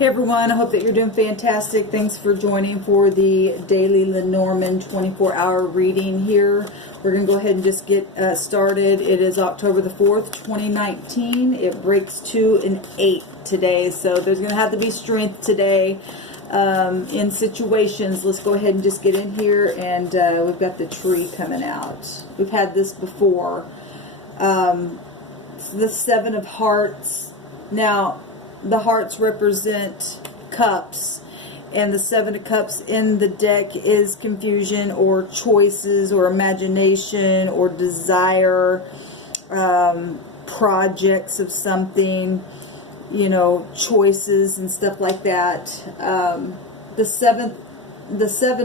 Hey everyone, I hope that you're doing fantastic. Thanks for joining for the daily Lenormand 24-hour reading here. We're going to go ahead and just get started. It is October the 4th, 2019. It breaks 2 and 8 today, so there's going to have to be strength today in situations. Let's go ahead and just get in here, and we've got the tree coming out. We've had this before. The 7 of Hearts. Now, the hearts represent cups, and the 7 of Cups in the deck is confusion or choices or imagination or desire, projects of something, you know, choices and stuff like that. The 7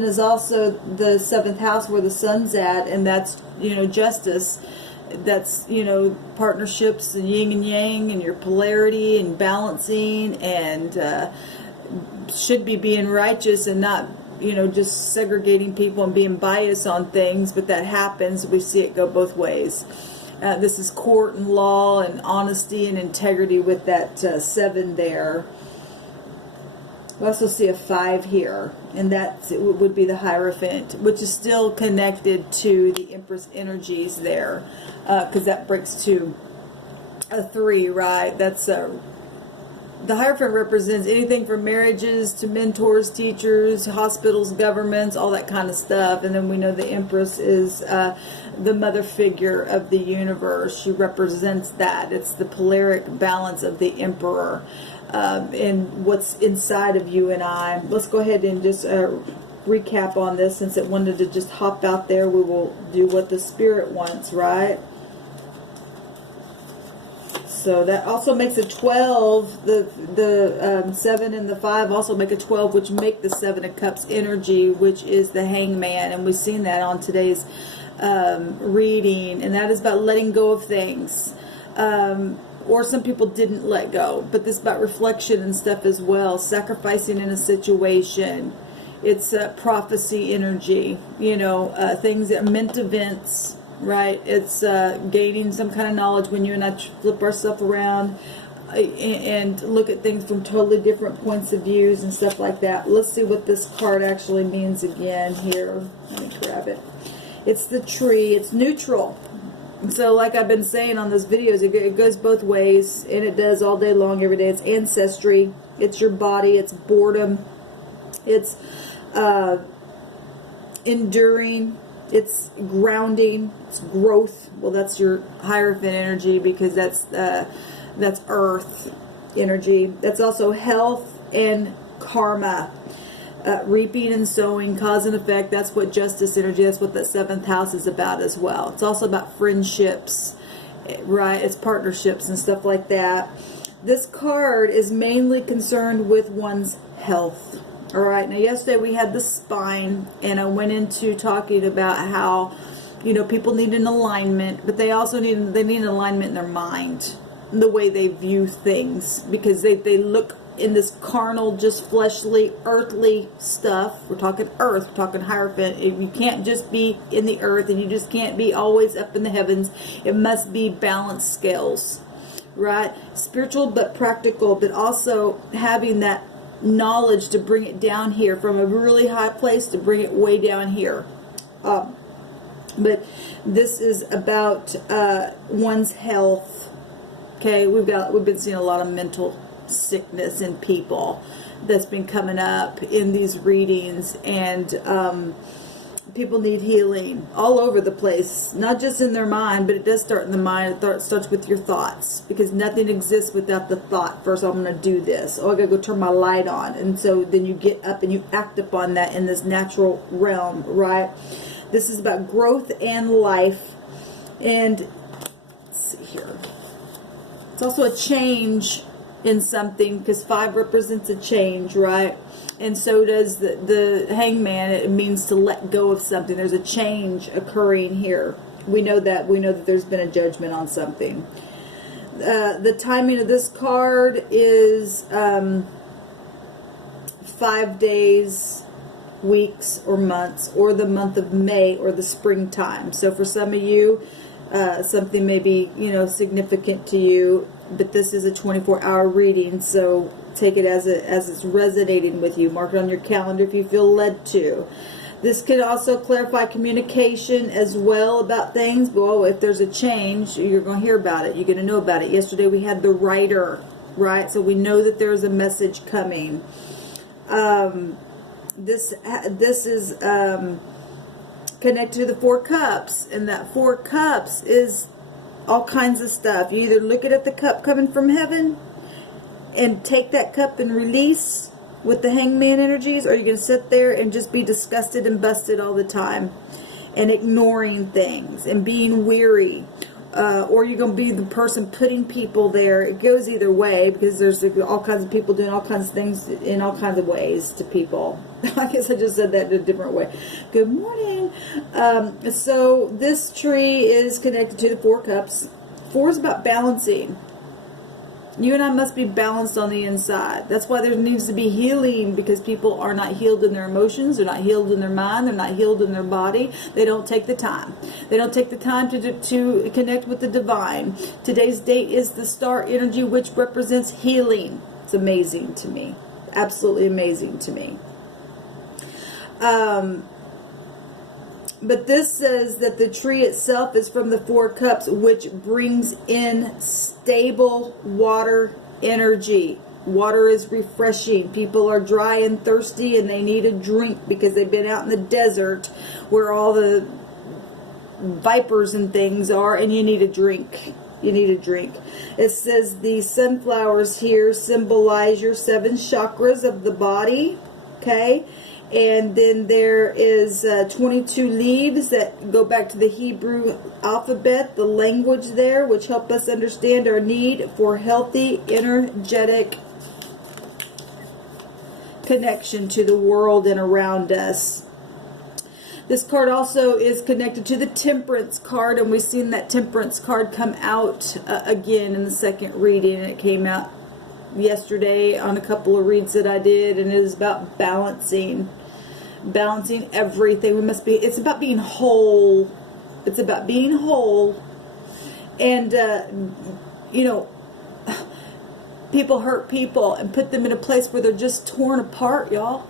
is also the 7th house where the sun's at, and that's, you know, justice. That's, you know, partnerships and yin and yang and your polarity and balancing, and should be being righteous and not, you know, just segregating people and being biased on things, but that happens. We see it go both ways. This is court and law and honesty and integrity with that 7 there. We also see a 5 here, and that would be the Hierophant, which is still connected to the Empress energies there, because that breaks to a 3, right? That's the Hierophant represents anything from marriages to mentors, teachers, hospitals, governments, all that kind of stuff. And then we know the Empress is the mother figure of the universe. She represents that. It's the polaric balance of the Emperor. And what's inside of you and I. Let's go ahead and just recap on this. Since it wanted to just hop out there, we will do what the Spirit wants, right? So that also makes a 12. The 7 and the 5 also make a 12, which make the 7 of Cups energy, which is the Hangman. And we've seen that on today's reading. And that is about letting go of things. Or some people didn't let go, but this is about reflection and stuff as well. Sacrificing in a situation. It's prophecy energy, you know, things that meant events, right? It's gaining some kind of knowledge when you and I flip ourselves around and look at things from totally different points of views and stuff like that. Let's see what this card actually means again here. Let me grab it. It's the tree. It's neutral. So like I've been saying on those videos, it goes both ways, and it does all day long, every day. It's ancestry, it's your body, it's boredom, it's enduring, it's grounding, it's growth. Well, that's your Hierophant energy, because that's earth energy. That's also health and karma. Reaping and sowing, cause and effect. That's what justice energy, that's what that 7th house is about as well. It's also about friendships, right? It's partnerships and stuff like that. This card is mainly concerned with one's health. All right, now yesterday we had the spine, and I went into talking about how, you know, people need an alignment, but they also need an alignment in their mind, the way they view things, because they look in this carnal, just fleshly, earthly stuff. We're talking earth, we're talking Hierophant. You can't just be in the earth, and you just can't be always up in the heavens. It must be balanced scales, right? Spiritual but practical, but also having that knowledge to bring it down here from a really high place to bring it way down here. But this is about one's health. Okay, we've been seeing a lot of mental sickness in people that's been coming up in these readings, and people need healing all over the place, not just in their mind, but it does start in the mind. It starts with your thoughts, because nothing exists without the thought. First, I'm going to do this. Oh, I got to go turn my light on. And so then you get up and you act upon that in this natural realm, right? This is about growth and life. And let's see here. It's also a change in something, because 5 represents a change, right? And so does the Hangman. It means to let go of something. There's a change occurring here. We know that there's been a judgment on something. The timing of this card is 5 days, weeks, or months, or the month of May, or the springtime. So for some of you, something may be, significant to you, but this is a 24-hour reading, so Take it as it's resonating with you. Mark it on your calendar if you feel led to. This could also clarify communication as well about things. Well, if there's a change, you're going to hear about it. You're going to know about it. Yesterday we had the writer, right? So we know that there's a message coming. This is connected to the Four Cups, and that Four Cups is all kinds of stuff. You either look at the cup coming from heaven and take that cup and release with the hangman energies, or you're going to sit there and just be disgusted and busted all the time and ignoring things and being weary, or you're going to be the person putting people there. It goes either way, because there's all kinds of people doing all kinds of things in all kinds of ways to people. I guess I just said that in a different way. Good morning. So this tree is connected to the Four Cups. Four is about balancing. You and I must be balanced on the inside. That's why there needs to be healing, because people are not healed in their emotions. They're not healed in their mind. They're not healed in their body. They don't take the time. They don't take the time to connect with the divine. Today's date is the star energy, which represents healing. It's amazing to me. Absolutely amazing to me. But this says that the tree itself is from the Four Cups, which brings in stable water energy. Water is refreshing. People are dry and thirsty, and they need a drink because they've been out in the desert where all the vipers and things are, and you need a drink. You need a drink. It says the sunflowers here symbolize your 7 chakras of the body. Okay? And then there is 22 leaves that go back to the Hebrew alphabet, the language there, which help us understand our need for healthy, energetic connection to the world and around us. This card also is connected to the Temperance card, and we've seen that Temperance card come out again in the second reading. It came out yesterday on a couple of reads that I did, and it is about balancing everything. It's about being whole. It's about being whole. And people hurt people and put them in a place where they're just torn apart, y'all.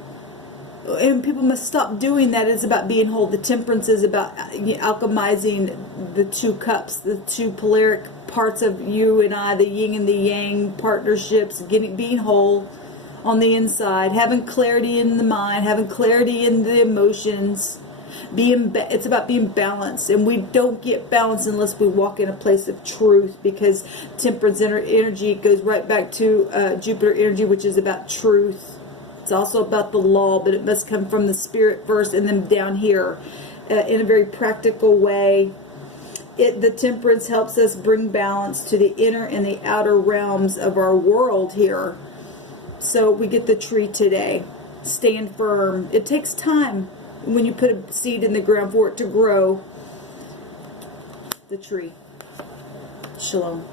And people must stop doing that. It's about being whole. The Temperance is about alchemizing the 2 cups, the 2 polaric parts of you and I, the yin and the yang partnerships, being whole on the inside, having clarity in the mind, having clarity in the emotions. It's about being balanced, and we don't get balanced unless we walk in a place of truth, because Temperance energy goes right back to Jupiter energy, which is about truth. It's also about the law, but it must come from the spirit first and then down here in a very practical way. The Temperance helps us bring balance to the inner and the outer realms of our world here. So we get the tree today. Stand firm. It takes time when you put a seed in the ground for it to grow. The tree. Shalom.